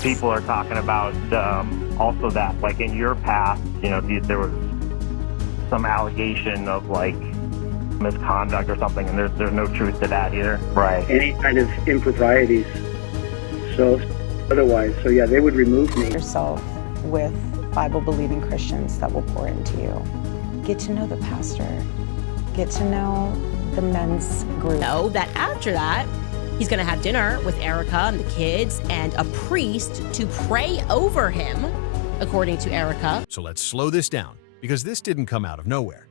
people are talking about also that, like, in your past, there was some allegation of, like, misconduct or something, and there's no truth to that either. Right. Any kind of improprieties. So, otherwise, yeah, they would remove me. Yourself with Bible-believing Christians that will pour into you. Get to know the pastor. Get to know the men's group. Know that after that, he's going to have dinner with Erika and the kids and a priest to pray over him, according to Erika. So let's slow this down, because this didn't come out of nowhere.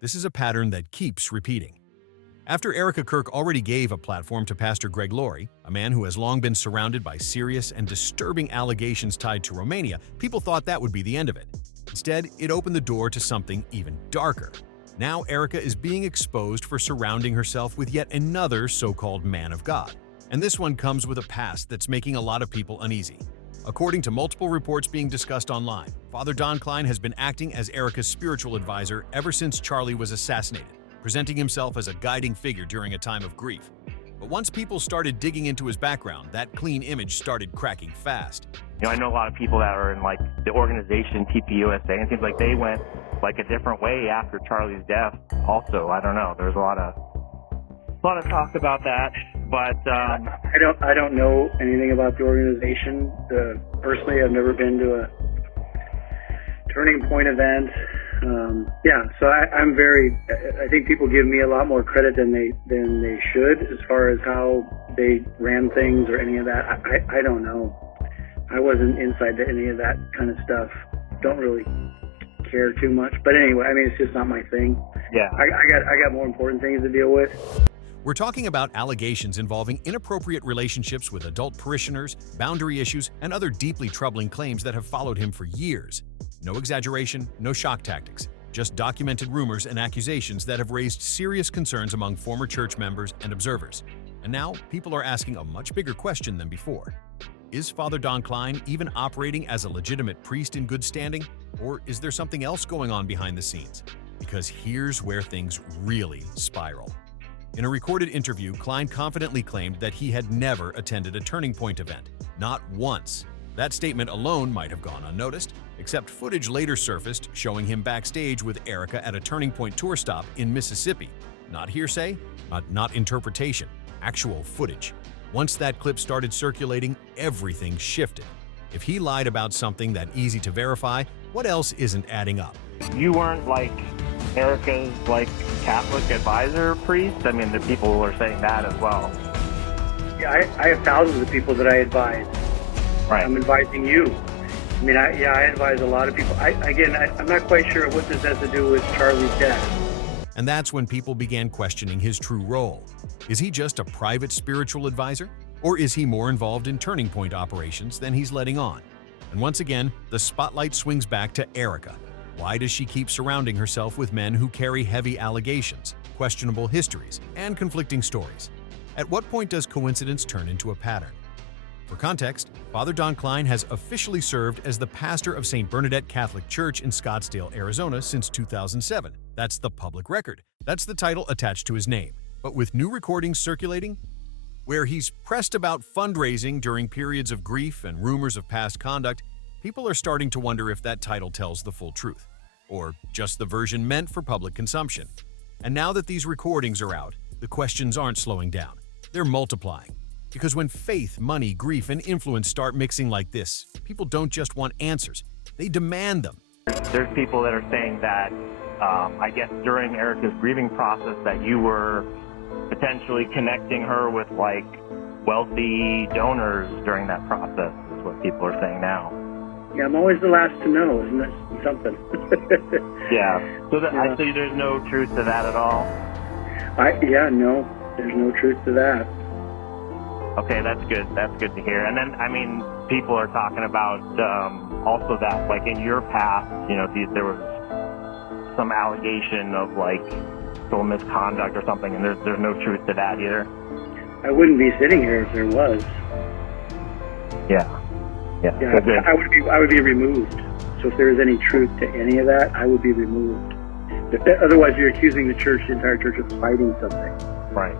This is a pattern that keeps repeating. After Erika Kirk already gave a platform to Pastor Greg Laurie, a man who has long been surrounded by serious and disturbing allegations tied to Romania, people thought that would be the end of it. Instead, it opened the door to something even darker. Now Erika is being exposed for surrounding herself with yet another so-called man of God. And this one comes with a past that's making a lot of people uneasy. According to multiple reports being discussed online, Father Don Klein has been acting as Erika's spiritual advisor ever since Charlie was assassinated, presenting himself as a guiding figure during a time of grief. But once people started digging into his background, that clean image started cracking fast. I know a lot of people that are in, like, the organization TPUSA, and it seems like they went, like, a different way after Charlie's death. Also, I don't know. There's a lot of talk about that, but I don't know anything about the organization. Personally, I've never been to a Turning Point event. So I think people give me a lot more credit than they should as far as how they ran things or any of that. I don't know. I wasn't inside to any of that kind of stuff. Don't really care too much. But anyway, I mean, it's just not my thing. Yeah. I got more important things to deal with. We're talking about allegations involving inappropriate relationships with adult parishioners, boundary issues, and other deeply troubling claims that have followed him for years. No exaggeration, no shock tactics, just documented rumors and accusations that have raised serious concerns among former church members and observers. And now, people are asking a much bigger question than before. Is Father Don Klein even operating as a legitimate priest in good standing? Or is there something else going on behind the scenes? Because here's where things really spiral. In a recorded interview, Klein confidently claimed that he had never attended a Turning Point event, not once. That statement alone might have gone unnoticed, except footage later surfaced showing him backstage with Erika at a Turning Point tour stop in Mississippi. Not hearsay, not interpretation, actual footage. Once that clip started circulating, everything shifted. If he lied about something that easy to verify, what else isn't adding up? You weren't, like, Erika's, like, Catholic advisor priest? I mean, the people are saying that as well. Yeah, I have thousands of people that I advise. Right. I'm advising you. I mean, I advise a lot of people. I'm not quite sure what this has to do with Charlie's death. And that's when people began questioning his true role. Is he just a private spiritual advisor? Or is he more involved in Turning Point operations than he's letting on? And once again, the spotlight swings back to Erika. Why does she keep surrounding herself with men who carry heavy allegations, questionable histories, and conflicting stories? At what point does coincidence turn into a pattern? For context, Father Don Klein has officially served as the pastor of St. Bernadette Catholic Church in Scottsdale, Arizona since 2007. That's the public record. That's the title attached to his name. But with new recordings circulating, where he's pressed about fundraising during periods of grief and rumors of past conduct, people are starting to wonder if that title tells the full truth, or just the version meant for public consumption. And now that these recordings are out, the questions aren't slowing down. They're multiplying. Because when faith, money, grief, and influence start mixing like this, people don't just want answers, they demand them. There's people that are saying that, I guess during Erika's grieving process, that you were potentially connecting her with, like, wealthy donors during that process, is what people are saying now. Yeah, I'm always the last to know, isn't that something? Yeah. So I see there's no truth to that at all? No, there's no truth to that. Okay, that's good. That's good to hear. And then, I mean, people are talking about also that, like, in your past, there was some allegation of, like, some misconduct or something, and there's no truth to that either. I wouldn't be sitting here if there was. Yeah. Yeah, I would be removed. So if there is any truth to any of that, I would be removed. Otherwise, you're accusing the entire church of hiding something. Right.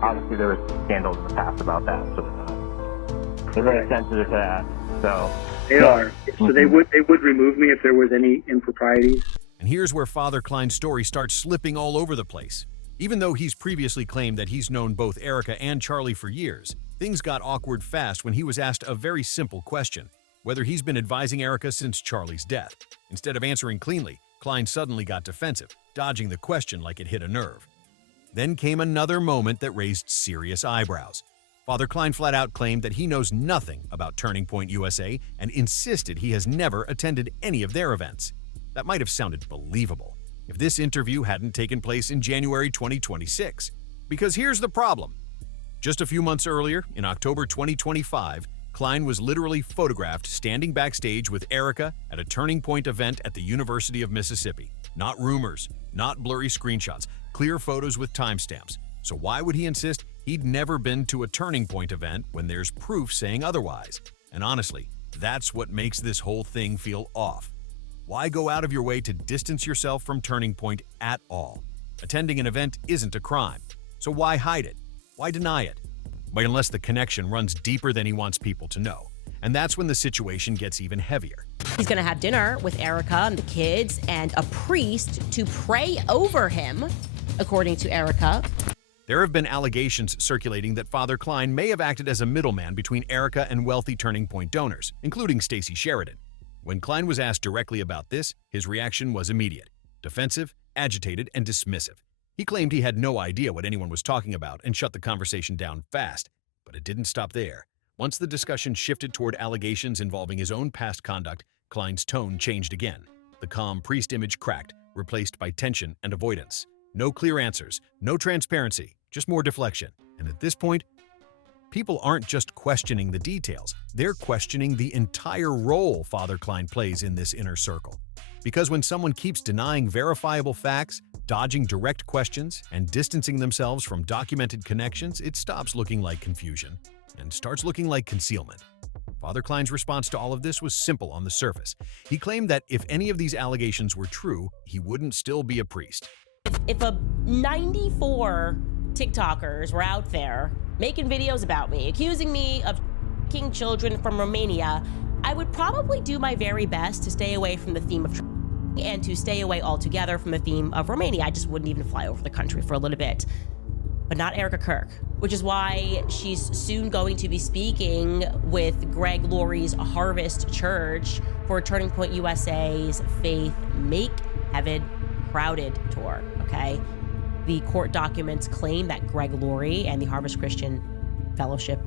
Obviously, there was scandals in the past about that, so they're not They're very Right. sensitive to that. So They are. So they would remove me if there was any improprieties. And here's where Father Klein's story starts slipping all over the place. Even though he's previously claimed that he's known both Erika and Charlie for years, things got awkward fast when he was asked a very simple question: whether he's been advising Erika since Charlie's death. Instead of answering cleanly, Klein suddenly got defensive, dodging the question like it hit a nerve. Then came another moment that raised serious eyebrows. Father Klein flat out claimed that he knows nothing about Turning Point USA and insisted he has never attended any of their events. That might have sounded believable if this interview hadn't taken place in January 2026. Because here's the problem. Just a few months earlier, in October 2025, Klein was literally photographed standing backstage with Erika at a Turning Point event at the University of Mississippi. Not rumors, not blurry screenshots, clear photos with timestamps. So why would he insist he'd never been to a Turning Point event when there's proof saying otherwise? And honestly, that's what makes this whole thing feel off. Why go out of your way to distance yourself from Turning Point at all? Attending an event isn't a crime. So why hide it? Why deny it? But unless the connection runs deeper than he wants people to know. And that's when the situation gets even heavier. He's going to have dinner with Erika and the kids and a priest to pray over him, according to Erika. There have been allegations circulating that Father Klein may have acted as a middleman between Erika and wealthy Turning Point donors, including Stacey Sheridan. When Klein was asked directly about this, his reaction was immediate: defensive, agitated, and dismissive. He claimed he had no idea what anyone was talking about and shut the conversation down fast. But it didn't stop there. Once the discussion shifted toward allegations involving his own past conduct, Klein's tone changed again. The calm priest image cracked, replaced by tension and avoidance. No clear answers, no transparency, just more deflection. And at this point, people aren't just questioning the details, they're questioning the entire role Father Klein plays in this inner circle. Because when someone keeps denying verifiable facts, dodging direct questions, and distancing themselves from documented connections, it stops looking like confusion and starts looking like concealment. Father Klein's response to all of this was simple on the surface. He claimed that if any of these allegations were true, he wouldn't still be a priest. If a 94 TikTokers were out there making videos about me, accusing me of taking children from Romania, I would probably do my very best to stay away from the theme of and to stay away altogether from the theme of Romania. I just wouldn't even fly over the country for a little bit. But not Erika Kirk, which is why she's soon going to be speaking with Greg Laurie's Harvest Church for Turning Point USA's Faith Make Heaven Crowded tour, okay? The court documents claim that Greg Laurie and the Harvest Christian Fellowship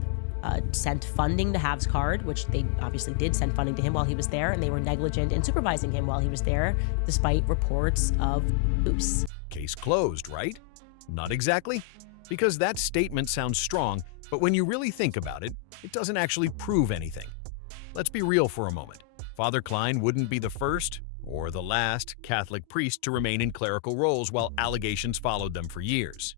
sent funding to Hav's Card, which they obviously did send funding to him while he was there, and they were negligent in supervising him while he was there, despite reports of abuse. Case closed, right? Not exactly. Because that statement sounds strong, but when you really think about it, it doesn't actually prove anything. Let's be real for a moment. Father Klein wouldn't be the first or the last Catholic priest to remain in clerical roles while allegations followed them for years.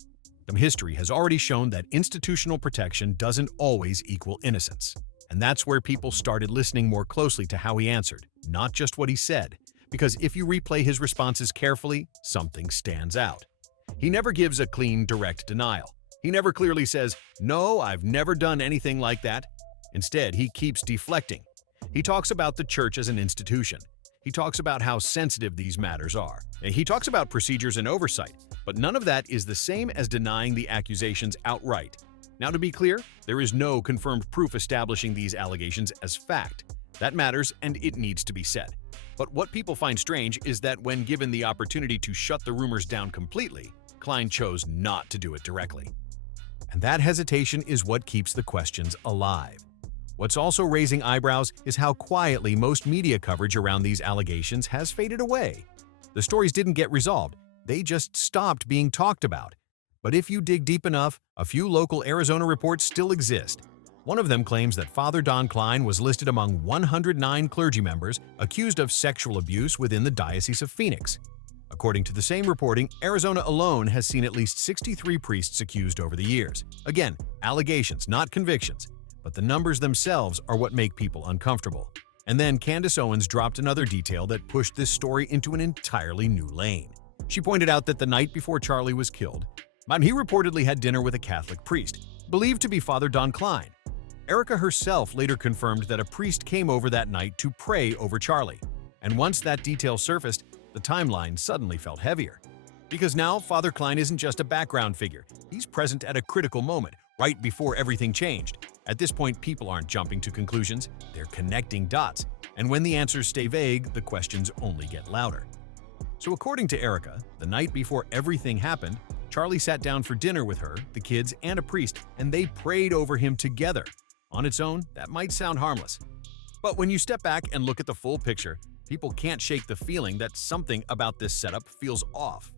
History has already shown that institutional protection doesn't always equal innocence. And that's where people started listening more closely to how he answered, not just what he said. Because if you replay his responses carefully, something stands out. He never gives a clean, direct denial. He never clearly says, "No, I've never done anything like that." Instead, he keeps deflecting. He talks about the church as an institution. He talks about how sensitive these matters are. He talks about procedures and oversight, but none of that is the same as denying the accusations outright. Now, to be clear, there is no confirmed proof establishing these allegations as fact. That matters, and it needs to be said. But what people find strange is that when given the opportunity to shut the rumors down completely, Klein chose not to do it directly. And that hesitation is what keeps the questions alive. What's also raising eyebrows is how quietly most media coverage around these allegations has faded away. The stories didn't get resolved, they just stopped being talked about. But if you dig deep enough, a few local Arizona reports still exist. One of them claims that Father Don Klein was listed among 109 clergy members accused of sexual abuse within the Diocese of Phoenix. According to the same reporting, Arizona alone has seen at least 63 priests accused over the years. Again, allegations, not convictions. But the numbers themselves are what make people uncomfortable. And then Candace Owens dropped another detail that pushed this story into an entirely new lane. She pointed out that the night before Charlie was killed, he reportedly had dinner with a Catholic priest, believed to be Father Don Klein. Erika herself later confirmed that a priest came over that night to pray over Charlie. And once that detail surfaced, the timeline suddenly felt heavier. Because now Father Klein isn't just a background figure. He's present at a critical moment, right before everything changed. At this point, people aren't jumping to conclusions, they're connecting dots. And when the answers stay vague, the questions only get louder. So according to Erika, the night before everything happened, Charlie sat down for dinner with her, the kids, and a priest, and they prayed over him together. On its own, that might sound harmless. But when you step back and look at the full picture, people can't shake the feeling that something about this setup feels off.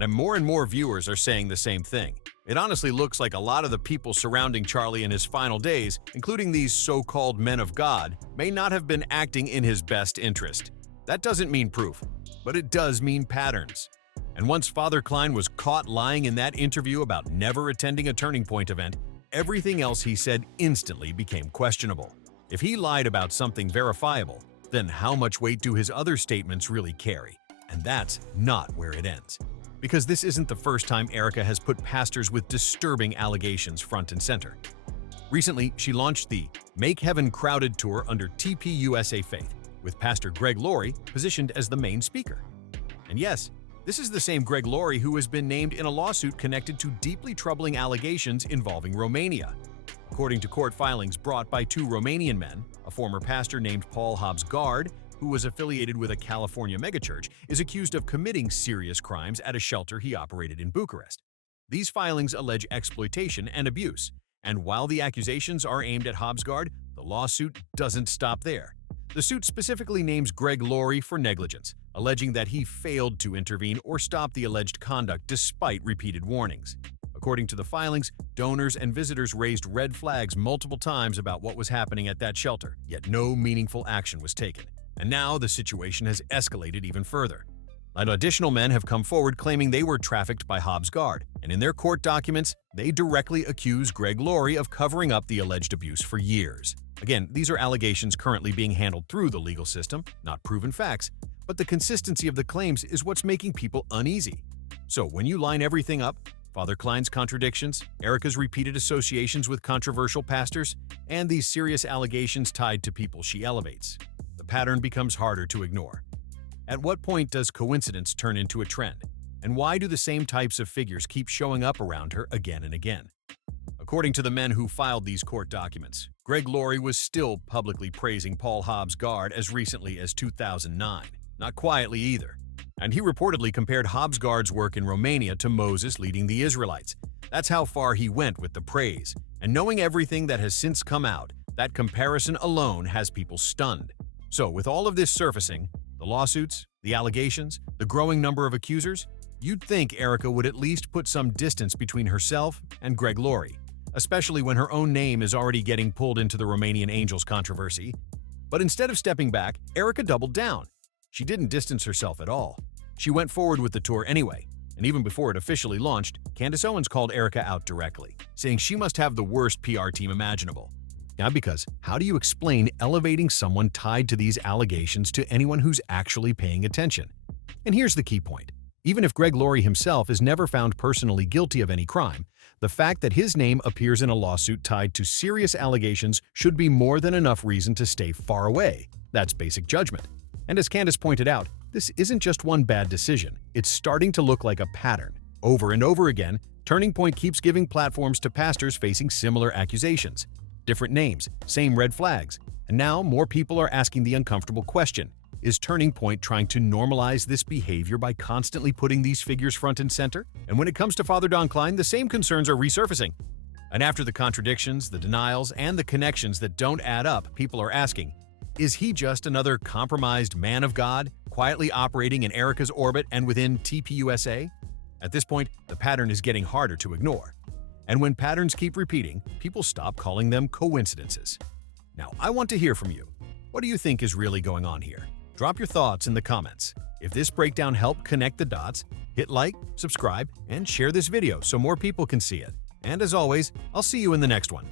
And more viewers are saying the same thing. It honestly looks like a lot of the people surrounding Charlie in his final days, including these so-called men of God, may not have been acting in his best interest. That doesn't mean proof, but it does mean patterns. And once Father Klein was caught lying in that interview about never attending a Turning Point event, everything else he said instantly became questionable. If he lied about something verifiable, then how much weight do his other statements really carry? And that's not where it ends. Because this isn't the first time Erika has put pastors with disturbing allegations front and center. Recently, she launched the Make Heaven Crowded tour under TPUSA Faith, with Pastor Greg Laurie positioned as the main speaker. And yes, this is the same Greg Laurie who has been named in a lawsuit connected to deeply troubling allegations involving Romania. According to court filings brought by two Romanian men, a former pastor named Paul Hobbs-Gard, who was affiliated with a California megachurch, is accused of committing serious crimes at a shelter he operated in Bucharest. These filings allege exploitation and abuse, and while the accusations are aimed at Hobbs-Gard, the lawsuit doesn't stop there. The suit specifically names Greg Laurie for negligence, alleging that he failed to intervene or stop the alleged conduct despite repeated warnings. According to the filings, donors and visitors raised red flags multiple times about what was happening at that shelter, yet no meaningful action was taken. And now the situation has escalated even further. Additional men have come forward claiming they were trafficked by Hobbs-Gard, and in their court documents, they directly accuse Greg Laurie of covering up the alleged abuse for years. Again, these are allegations currently being handled through the legal system, not proven facts, but the consistency of the claims is what's making people uneasy. So when you line everything up, Father Klein's contradictions, Erika's repeated associations with controversial pastors, and these serious allegations tied to people she elevates, the pattern becomes harder to ignore. At what point does coincidence turn into a trend? And why do the same types of figures keep showing up around her again and again? According to the men who filed these court documents, Greg Laurie was still publicly praising Paul Hobbs-Gard as recently as 2009, not quietly either. And he reportedly compared Hobbs-Gard's work in Romania to Moses leading the Israelites. That's how far he went with the praise. And knowing everything that has since come out, that comparison alone has people stunned. So with all of this surfacing, the lawsuits, the allegations, the growing number of accusers, you'd think Erika would at least put some distance between herself and Greg Laurie, especially when her own name is already getting pulled into the Romanian Angels controversy. But instead of stepping back, Erika doubled down. She didn't distance herself at all. She went forward with the tour anyway, and even before it officially launched, Candace Owens called Erika out directly, saying she must have the worst PR team imaginable. Now, because how do you explain elevating someone tied to these allegations to anyone who's actually paying attention? And here's the key point. Even if Greg Laurie himself is never found personally guilty of any crime, the fact that his name appears in a lawsuit tied to serious allegations should be more than enough reason to stay far away. That's basic judgment. And as Candace pointed out, this isn't just one bad decision. It's starting to look like a pattern. Over and over again, Turning Point keeps giving platforms to pastors facing similar accusations. Different names, same red flags. And now more people are asking the uncomfortable question. Is Turning Point trying to normalize this behavior by constantly putting these figures front and center? And when it comes to Father Don Klein, the same concerns are resurfacing. And after the contradictions, the denials, and the connections that don't add up, people are asking, is he just another compromised man of God, quietly operating in Erika's orbit and within TPUSA? At this point, the pattern is getting harder to ignore. And when patterns keep repeating, people stop calling them coincidences. Now, I want to hear from you. What do you think is really going on here? Drop your thoughts in the comments. If this breakdown helped connect the dots, hit like, subscribe, and share this video so more people can see it. And as always, I'll see you in the next one.